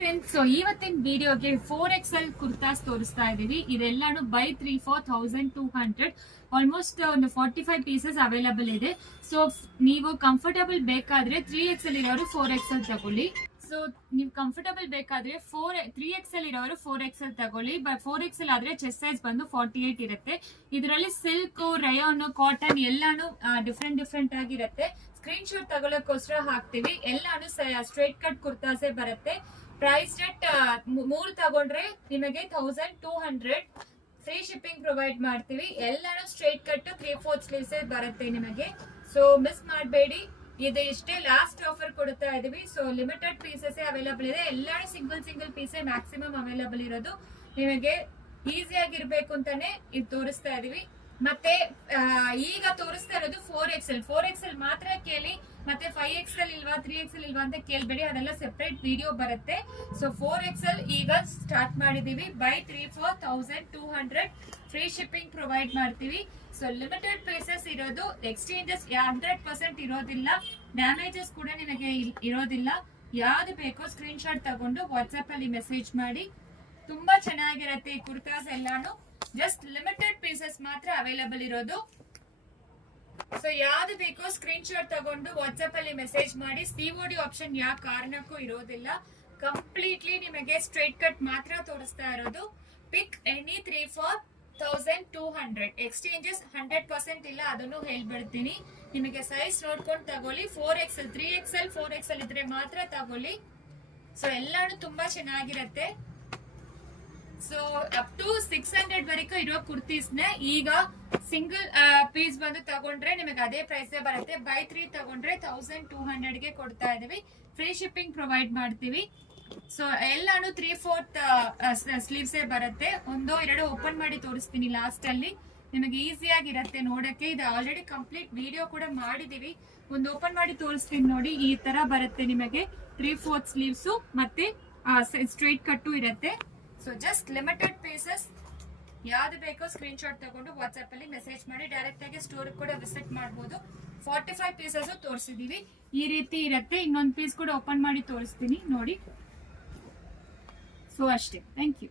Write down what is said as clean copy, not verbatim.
Friends, so ಇವತ್ತಿನ ವಿಡಿಯೋಗೆ 4XL kurtas ತೋರಿಸ್ತಾ ಇದೀವಿ. ಇದೆಲ್ಲಾನು ಬೈ 3 for 1200. ಆಲ್ಮೋಸ್ಟ್ ಒಂದು 45 ಪೀಸಸ್ ಅವೈಲಬಲ್ ಇದೆ. ಸೊ ನೀವು ಕಂಫರ್ಟಬಲ್ ಬೇಕಾದ್ರೆ 3XL ಇರೋರು 4XL ತಗೊಳ್ಳಿ. ಸೊ ನೀವು ಕಂಫರ್ಟಬಲ್ ಬೇಕಾದ್ರೆ 3XL ಇರೋರು 4XL ತಗೊಳ್ಳಿ. 4XL ಆದ್ರೆ ಚೆಸ್ಟ್ ಸೈಜ್ ಬಂದು 48 ಇರುತ್ತೆ. ಇದರಲ್ಲಿ ಸಿಲ್ಕ್, ರಯಾನ್, ಕಾಟನ್ ಎಲ್ಲಾನು ಡಿಫ್ರೆಂಟ್ ಆಗಿರುತ್ತೆ. ಸ್ಕ್ರೀನ್ ಶಾಟ್ ತಗೊಳ್ಳೋಕೋಸ್ಕರ ಹಾಕ್ತಿವಿ. ಎಲ್ಲಾನು ಸ್ಟ್ರೈಟ್ ಕಟ್ ಕುರ್ತಾಸೇ ಬರುತ್ತೆ. ಪ್ರೈಸ್ ರೇಟ್ 3 ತಗೊಂಡ್ರೆ ನಿಮಗೆ 1200. ಫ್ರೀ ಶಿಪ್ಪಿಂಗ್ ಪ್ರೊವೈಡ್ ಮಾಡ್ತೀವಿ. ಎಲ್ಲಾನು ಸ್ಟ್ರೈಟ್ ಕಟ್ 3/4 ಸ್ಲೀವ್ಸ್ ಬರುತ್ತೆ ನಿಮಗೆ. ಸೊ ಮಿಸ್ ಮಾಡಬೇಡಿ. ಇದು ಇಷ್ಟೇ ಲಾಸ್ಟ್ ಆಫರ್ ಕೊಡ್ತಾ ಇದೀವಿ. ಸೊ ಲಿಮಿಟೆಡ್ ಪೀಸಸ್ ಅವೈಲಬಲ್ ಇದೆ. ಎಲ್ಲಾನು ಸಿಂಗಲ್ ಪೀಸೇ ಮ್ಯಾಕ್ಸಿಮಮ್ ಅವೈಲಬಲ್ ಇರೋದು. ನಿಮಗೆ ಈಸಿ ಆಗಿರ್ಬೇಕು ಅಂತಾನೆ ಇದು ತೋರಿಸ್ತಾ ಇದೀವಿ. ಮತ್ತೆ ಈಗ ತೋರಿಸ್ತಾ ಇರೋದು 4XL ಮಾತ್ರ ಕೇಳಿ. ಮತ್ತೆ 5XL ಇಲ್ವಾ 3XL ಇಲ್ವಾ ಅಂತ ಕೇಳ್ಬೇಡಿ, ಅದೆಲ್ಲ ಸೆಪರೇಟ್ ವಿಡಿಯೋ ಬರುತ್ತೆ. ಸೊ 4XL ಈಗ ಸ್ಟಾರ್ಟ್ ಮಾಡಿದೀವಿ. By 3 for 1200. Free shipping provide ಮಾಡ್ತೀವಿ. ಸೊ ಲಿಮಿಟೆಡ್ ಪೀಸಸ್ ಇರೋದು. ಎಕ್ಸ್ಚೇಂಜಸ್ 100% ಇರೋದಿಲ್ಲ. ಡ್ಯಾಮೇಜಸ್ ಕೂಡ ನಿಮಗೆ ಇರೋದಿಲ್ಲ. ಯಾವ್ದು ಬೇಕೋ ಸ್ಕ್ರೀನ್ ಶಾಟ್ ತಗೊಂಡು ವಾಟ್ಸ್ಆಪ್ ಅಲ್ಲಿ ಮೆಸೇಜ್ ಮಾಡಿ. ತುಂಬಾ ಚೆನ್ನಾಗಿರತ್ತೆ ಈ ಕುರ್ತಾಸ್ ಎಲ್ಲಾನು. ಜಸ್ಟ್ ಲಿಮಿಟೆಡ್ ಪೀಸಸ್ ಮಾತ್ರ ಅವೈಲಬಲ್ ಇರೋದು. ಸೊ ಯಾವ್ದು ಬೇಕೋ ಸ್ಕ್ರೀನ್ ಶಾಟ್ ತಗೊಂಡು ವಾಟ್ಸ್ಆಪ್ ಅಲ್ಲಿ ಮೆಸೇಜ್ ಮಾಡಿ. COD ಆಪ್ಷನ್ ಯಾವ ಕಾರಣಕ್ಕೂ ಇರೋದಿಲ್ಲ. ಕಂಪ್ಲೀಟ್ಲಿ ನಿಮಗೆ ಸ್ಟ್ರೈಟ್ ಕಟ್ ಮಾತ್ರ ತೋರಿಸ್ತಾ ಇರೋದು. ಪಿಕ್ ಎನಿ 3 for 1200. ಎಕ್ಸ್ಚೇಂಜಸ್ 100% ಇಲ್ಲ, ಅದನ್ನು ಹೇಳ್ಬಿಡ್ತೀನಿ. ನಿಮಗೆ ಸೈಜ್ ನೋಡ್ಕೊಂಡು ತಗೊಳ್ಳಿ. 4XL 3XL 4XL ಇದ್ರೆ ಮಾತ್ರ ತಗೊಳ್ಳಿ. ಸೊ ಎಲ್ಲಾನು ತುಂಬಾ ಚೆನ್ನಾಗಿರತ್ತೆ. ಸೊ ಅಪ್ ಟು 600 ವರೆಗೂ ಇರೋ ಕುರ್ತೀಸ್ ನ ಈಗ ಸಿಂಗಲ್ ಪೀಸ್ ಬಂದು ತಗೊಂಡ್ರೆ ನಿಮಗೆ ಅದೇ ಪ್ರೈಸ್ ಬರುತ್ತೆ. ಬೈ 3 ತಗೊಂಡ್ರೆ 1200 ಗೆ ಕೊಡ್ತಾ ಇದೀವಿ. ಫ್ರೀ ಶಿಪ್ಪಿಂಗ್ ಪ್ರೊವೈಡ್ ಮಾಡ್ತೀವಿ. ಸೊ ಎಲ್ಲಾನು 3/4 ಸ್ಲೀವ್ಸ್ ಬರುತ್ತೆ. 1-2 ಓಪನ್ ಮಾಡಿ ತೋರಿಸ್ತೀನಿ ಲಾಸ್ಟ್ ಅಲ್ಲಿ. ನಿಮಗೆ ಈಸಿ ಆಗಿರತ್ತೆ ನೋಡಕ್ಕೆ. ಇದು ಆಲ್ರೆಡಿ ಕಂಪ್ಲೀಟ್ ವಿಡಿಯೋ ಕೂಡ ಮಾಡಿದೀವಿ. ಒಂದು ಓಪನ್ ಮಾಡಿ ತೋರಿಸ್ತೀನಿ ನೋಡಿ. ಈ ತರ ಬರುತ್ತೆ ನಿಮಗೆ. 3/4 ಸ್ಲೀವ್ಸ್ ಮತ್ತೆ ಸ್ಟ್ರೈಟ್ ಕಟ್ಟು ಇರುತ್ತೆ. So just limited pieces. ಯಾವ್ದು ಬೇಕೋ ಸ್ಕ್ರೀನ್ ಶಾಟ್ ತಗೊಂಡು ವಾಟ್ಸ್ಆಪ್ ಅಲ್ಲಿ ಮೆಸೇಜ್ ಮಾಡಿ. ಡೈರೆಕ್ಟ್ ಆಗಿ ಸ್ಟೋರ್ ಕೂಡ ವಿಸಿಟ್ ಮಾಡಬಹುದು. 45 ಪೀಸಸ್ ತೋರಿಸಿದೀವಿ. ಈ ರೀತಿ ಇರುತ್ತೆ. ಇನ್ನೊಂದು ಪೀಸ್ ಕೂಡ ಓಪನ್ ಮಾಡಿ ತೋರಿಸ್ತೀನಿ ನೋಡಿ. ಸೊ ಅಷ್ಟೇ. Thank you.